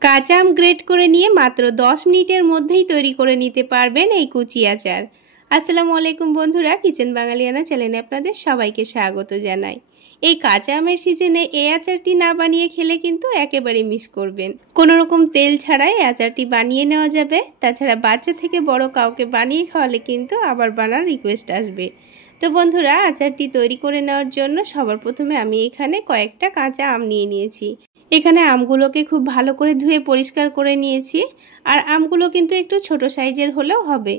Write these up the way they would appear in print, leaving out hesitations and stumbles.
কাঁচা আম গ্রেট করে নিয়ে মাত্র 10 মিনিটের মধ্যেই তৈরি করে নিতে পারবেন এই কুচি আচার। আসসালামু আলাইকুম বন্ধুরা, কিচেন বাঙালিয়ানা চ্যানেলে আপনাদের সবাইকে স্বাগত জানাই। এই কাঁচা আমের সিজনে এই আচারটি না বানিয়ে খেলে কিন্তু একেবারে মিস করবেন। কোনো রকম তেল ছাড়াই আচারটি বানিয়ে নেওয়া যাবে। তাছাড়া বাচ্চা থেকে বড় কাউকে বানিয়ে খাওয়ালে কিন্তু আবার বানার রিকোয়েস্ট আসবে। তো বন্ধুরা, আচারটি তৈরি করে নেওয়ার জন্য সবার প্রথমে আমি এখানে কয়েকটা কাঁচা আম নিয়ে নিয়েছি। এখানে আমগুলোকে খুব ভালো করে ধুয়ে পরিষ্কার করে নিয়েছি। আর আমগুলো কিন্তু একটু ছোট সাইজের হলেও হবে।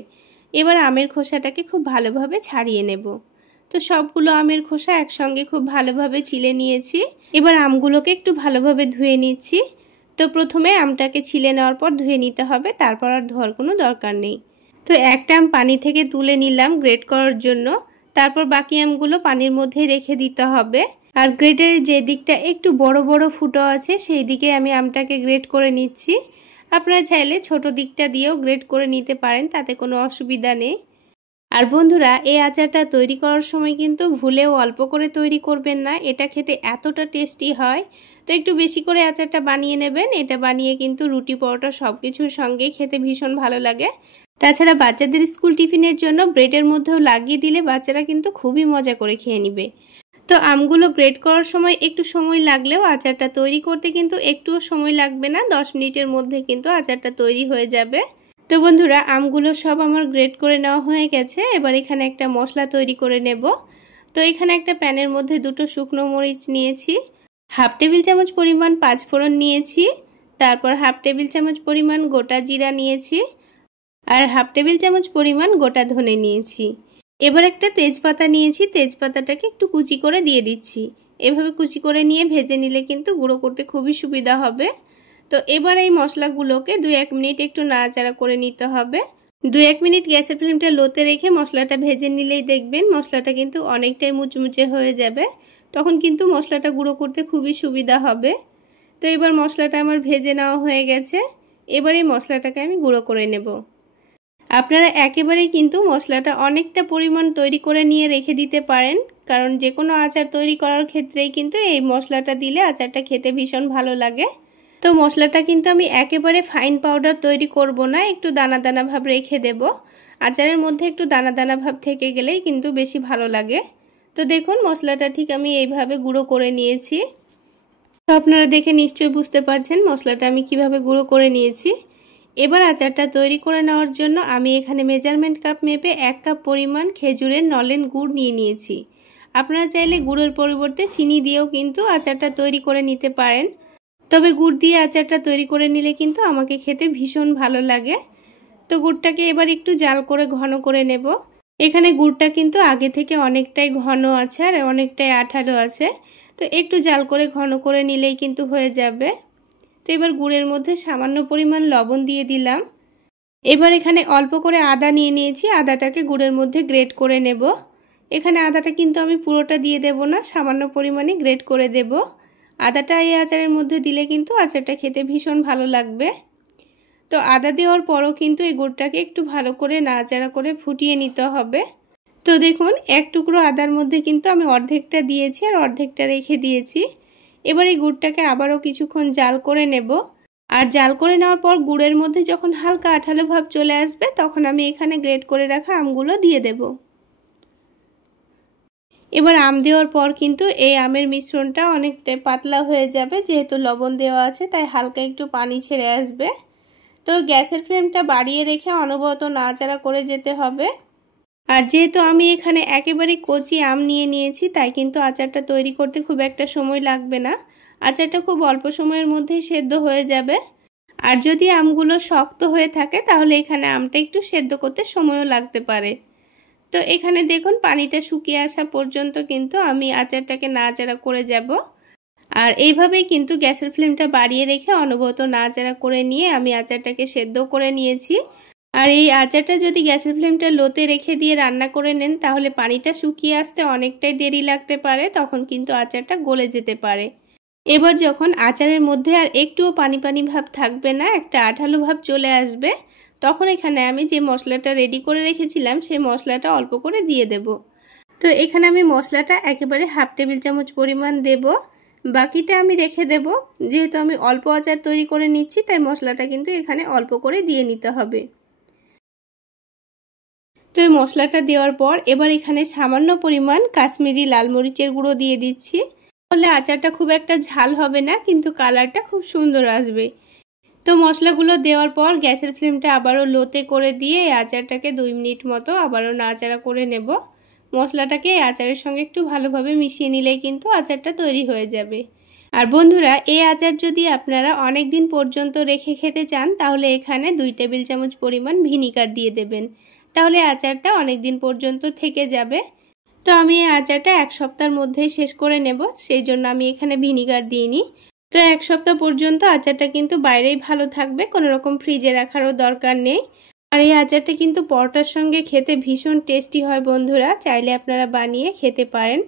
এবার আমের খোসাটাকে খুব ভালোভাবে ছাড়িয়ে নেব। তো সবগুলো আমের খোসা একসঙ্গে খুব ভালোভাবে ছিলে নিয়েছি। এবার আমগুলোকে একটু ভালোভাবে ধুয়ে নিচ্ছি। তো প্রথমে আমটাকে ছিলে নেওয়ার পর ধুয়ে নিতে হবে, তারপর আর ধোয়ার কোনো দরকার নেই। তো একটা আম পানি থেকে তুলে নিলাম গ্রেট করার জন্য। তারপর বাকি আমগুলো পানির মধ্যে রেখে দিতে হবে। আর গ্রেটের যে দিকটা একটু বড় বড় ফুটো আছে সেই দিকে আমি আমটাকে গ্রেট করে নিচ্ছি। আপনারা চাইলে ছোট দিকটা দিয়েও গ্রেট করে নিতে পারেন, তাতে কোনো অসুবিধা নেই। আর বন্ধুরা, এই আচারটা তৈরি করার সময় কিন্তু ভুলেও অল্প করে তৈরি করবেন না, এটা খেতে এতটা টেস্টি হয়। তো একটু বেশি করে আচারটা বানিয়ে নেবেন। এটা বানিয়ে কিন্তু রুটি পরোটা সব কিছুর সঙ্গে খেতে ভীষণ ভালো লাগে। তাছাড়া বাচ্চাদের স্কুল টিফিনের জন্য ব্রেডের মধ্যেও লাগিয়ে দিলে বাচ্চারা কিন্তু খুবই মজা করে খেয়ে নেবে। তো আমগুলো গ্রেট করার সময় একটু সময় লাগলেও আচারটা তৈরি করতে কিন্তু একটুও সময় লাগবে না। 10 মিনিটের মধ্যে কিন্তু আচারটা তৈরি হয়ে যাবে। তো বন্ধুরা, আমগুলো সব আমার গ্রেট করে নেওয়া হয়ে গেছে। এবার এখানে একটা মশলা তৈরি করে নেব। তো এখানে একটা প্যানের মধ্যে 2টো শুকনো মরিচ নিয়েছি, হাফ টেবিল চামচ পরিমাণ পাঁচফোড়ন নিয়েছি, তারপর হাফ টেবিল চামচ পরিমাণ গোটা জিরা নিয়েছি, আর হাফ টেবিল চামচ পরিমাণ গোটা ধনে নিয়েছি। এবার একটা তেজপাতা নিয়েছি, তেজপাতাটাকে একটু কুচি করে দিয়ে দিচ্ছি। এভাবে কুচি করে নিয়ে ভেজে নিলে কিন্তু গুঁড়ো করতে খুবই সুবিধা হবে। তো এবার এই মশলাগুলোকে 2-1 মিনিট একটু নাড়াচাড়া করে নিতে হবে। 2-1 মিনিট গ্যাসের ফ্লেমটা লোতে রেখে মশলাটা ভেজে নিলেই দেখবেন মশলাটা কিন্তু অনেকটাই মুচমুচে হয়ে যাবে। তখন কিন্তু মশলাটা গুঁড়ো করতে খুবই সুবিধা হবে। তো এবার মশলাটা আমার ভেজে নেওয়া হয়ে গেছে। এবার এই মশলাটাকে আমি গুঁড়ো করে নেব। আপনারা একেবারেই কিন্তু মশলাটা অনেকটা পরিমাণ তৈরি করে নিয়ে রেখে দিতে পারেন, কারণ যে কোনো আচার তৈরি করার ক্ষেত্রেই কিন্তু এই মশলাটা দিলে আচারটা খেতে ভীষণ ভালো লাগে। তো মশলাটা কিন্তু আমি একেবারে ফাইন পাউডার তৈরি করব না, একটু দানা দানা ভাব রেখে দেব। আচারের মধ্যে একটু দানা দানা ভাব থেকে গেলেই কিন্তু বেশি ভালো লাগে। তো দেখুন, মশলাটা ঠিক আমি এইভাবে গুঁড়ো করে নিয়েছি। তো আপনারা দেখে নিশ্চয়ই বুঝতে পারছেন মশলাটা আমি কিভাবে গুঁড়ো করে নিয়েছি। এবার আচারটা তৈরি করে নেওয়ার জন্য আমি এখানে মেজারমেন্ট কাপ মেপে 1 কাপ পরিমাণ খেজুরের নলেন গুড় নিয়ে নিয়েছি। আপনারা চাইলে গুড়ের পরিবর্তে চিনি দিয়েও কিন্তু আচারটা তৈরি করে নিতে পারেন। তবে গুড় দিয়ে আচারটা তৈরি করে নিলে কিন্তু আমাকে খেতে ভীষণ ভালো লাগে। তো গুড়টাকে এবার একটু জাল করে ঘন করে নেব। এখানে গুড়টা কিন্তু আগে থেকে অনেকটাই ঘন আছে আর অনেকটাই আঠালো আছে। তো একটু জাল করে ঘন করে নিলেই কিন্তু হয়ে যাবে। তো এবার গুড়ের মধ্যে সামান্য পরিমাণ লবণ দিয়ে দিলাম। এবার এখানে অল্প করে আদা নিয়ে নিয়েছি, আদাটাকে গুড়ের মধ্যে গ্রেট করে নেব। এখানে আদাটা কিন্তু আমি পুরোটা দিয়ে দেব না, সামান্য পরিমাণে গ্রেট করে দেব। আদাটা এই আচারের মধ্যে দিলে কিন্তু আচারটা খেতে ভীষণ ভালো লাগবে। তো আদা দেওয়ার পরও কিন্তু এই গুড়টাকে একটু ভালো করে নাড়াচাড়া করে ফুটিয়ে নিতে হবে। তো দেখুন, এক টুকরো আদার মধ্যে কিন্তু আমি অর্ধেকটা দিয়েছি আর অর্ধেকটা রেখে দিয়েছি। এবার এই গুড়টাকে আবারও কিছুক্ষণ জাল করে নেব। আর জাল করে নেওয়ার পর গুড়ের মধ্যে যখন হালকা আঠালো ভাব চলে আসবে তখন আমি এখানে গ্রেট করে রাখা আমগুলো দিয়ে দেব। এবার আম দেওয়ার পর কিন্তু এই আমের মিশ্রণটা অনেকটা পাতলা হয়ে যাবে, যেহেতু লবণ দেওয়া আছে তাই হালকা একটু পানি ছেড়ে আসবে। তো গ্যাসের ফ্লেমটা বাড়িয়ে রেখে অনবরত নাড়াচাড়া করে যেতে হবে। আর যেহেতু আমি এখানে একেবারে কচি আম নিয়ে নিয়েছি তাই কিন্তু আচারটা তৈরি করতে খুব একটা সময় লাগবে না। আচারটা খুব অল্প সময়ের মধ্যেই সেদ্ধ হয়ে যাবে। আর যদি আমগুলো শক্ত হয়ে থাকে তাহলে এখানে আমটা একটু সেদ্ধ করতে সময়ও লাগতে পারে। তো এখানে দেখুন, পানিটা শুকিয়ে আসা পর্যন্ত কিন্তু আমি আচারটাকে নাড়াচাড়া করে যাব। আর এইভাবেই কিন্তু গ্যাসের ফ্লেমটা বাড়িয়ে রেখে অনবরত নাড়াচাড়া করে নিয়ে আমি আচারটাকে সেদ্ধ করে নিয়েছি। আর এই আচারটা যদি গ্যাসের ফ্লেমটা লোতে রেখে দিয়ে রান্না করে নেন তাহলে পানিটা শুকিয়ে আসতে অনেকটাই দেরি লাগতে পারে, তখন কিন্তু আচারটা গলে যেতে পারে। এবার যখন আচারের মধ্যে আর একটুও পানি পানি ভাব থাকবে না, একটা আঠালো ভাব চলে আসবে, তখন এখানে আমি যে মশলাটা রেডি করে রেখেছিলাম সেই মশলাটা অল্প করে দিয়ে দেব। তো এখানে আমি মশলাটা একেবারে হাফ টেবিল চামচ পরিমাণ দেব। বাকিটা আমি রেখে দেব। যেহেতু আমি অল্প আচার তৈরি করে নিচ্ছি তাই মশলাটা কিন্তু এখানে অল্প করে দিয়ে নিতে হবে। তো এই মশলাটা দেওয়ার পর এবার এখানে সামান্য পরিমাণ কাশ্মীরি লাল মরিচের গুঁড়ো দিয়ে দিচ্ছি। তাহলে আচারটা খুব একটা ঝাল হবে না, কিন্তু কালারটা খুব সুন্দর আসবে। তো মশলাগুলো দেওয়ার পর গ্যাসের ফ্লেমটা আবারও লোতে করে দিয়ে এই আচারটাকে 2 মিনিট মতো আবারও নাড়াচাড়া করে নেব। মশলাটাকে এই আচারের সঙ্গে একটু ভালোভাবে মিশিয়ে নিলেই কিন্তু আচারটা তৈরি হয়ে যাবে। আর বন্ধুরা, এই আচার যদি আপনারা অনেক দিন পর্যন্ত রেখে খেতে চান তাহলে এখানে 2 টেবিল চামচ পরিমাণ ভিনিগার দিয়ে দেবেন। তাহলে আচারটা অনেক দিন পর্যন্ত থেকে যাবে। তো আমি এই আচারটা 1 সপ্তাহের মধ্যেই শেষ করে নেব, সেই জন্য আমি এখানে ভিনিগার দিইনি। তো 1 সপ্তাহ পর্যন্ত আচারটা কিন্তু বাইরেই ভালো থাকবে, কোনো রকম ফ্রিজে রাখারও দরকার নেই। আর এই আচারটা কিন্তু পরোটার সঙ্গে খেতে ভীষণ টেস্টি হয় বন্ধুরা, চাইলে আপনারা বানিয়ে খেতে পারেন।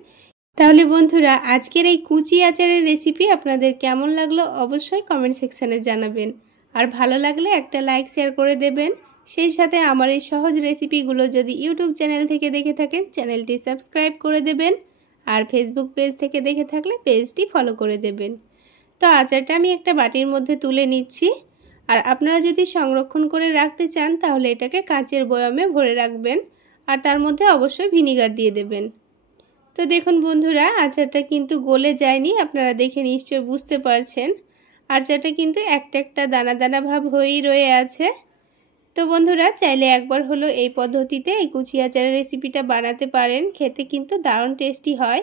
তাহলে বন্ধুরা, আজকের এই কুচি আচারের রেসিপি আপনাদের কেমন লাগলো অবশ্যই কমেন্ট সেকশানে জানাবেন। আর ভালো লাগলে একটা লাইক শেয়ার করে দেবেন। সেই সাথে আমার এই সহজ রেসিপিগুলো যদি ইউটিউব চ্যানেল থেকে দেখে থাকেন চ্যানেলটি সাবস্ক্রাইব করে দেবেন। আর ফেসবুক পেজ থেকে দেখে থাকলে পেজটি ফলো করে দেবেন। তো আচারটা আমি একটা বাটির মধ্যে তুলে নিচ্ছি। আর আপনারা যদি সংরক্ষণ করে রাখতে চান তাহলে এটাকে কাঁচের বয়ামে ভরে রাখবেন, আর তার মধ্যে অবশ্যই ভিনিগার দিয়ে দেবেন। তো দেখুন বন্ধুরা, আচারটা কিন্তু গলে যায়নি, আপনারা দেখে নিশ্চয়ই বুঝতে পারছেন। আচারটা কিন্তু একটা একটা দানা দানা ভাব হয়েই রয়ে আছে। তো বন্ধুরা, চাইলে একবার হলো এই পদ্ধতিতে এই কুচি আচারের রেসিপিটা বানাতে পারেন, খেতে কিন্তু দারুণ টেস্টি হয়।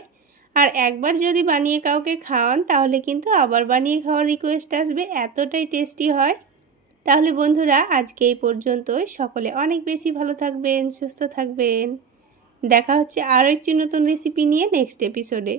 আর একবার যদি বানিয়ে কাউকে খাওয়ান তাহলে কিন্তু আবার বানিয়ে খাওয়ার রিকোয়েস্ট আসবে, এতটাই টেস্টি হয়। তাহলে বন্ধুরা, আজকে এই পর্যন্তই। সকলে অনেক বেশি ভালো থাকবেন, সুস্থ থাকবেন। দেখা হচ্ছে আরও একটি নতুন রেসিপি নিয়ে নেক্সট এপিসোডে।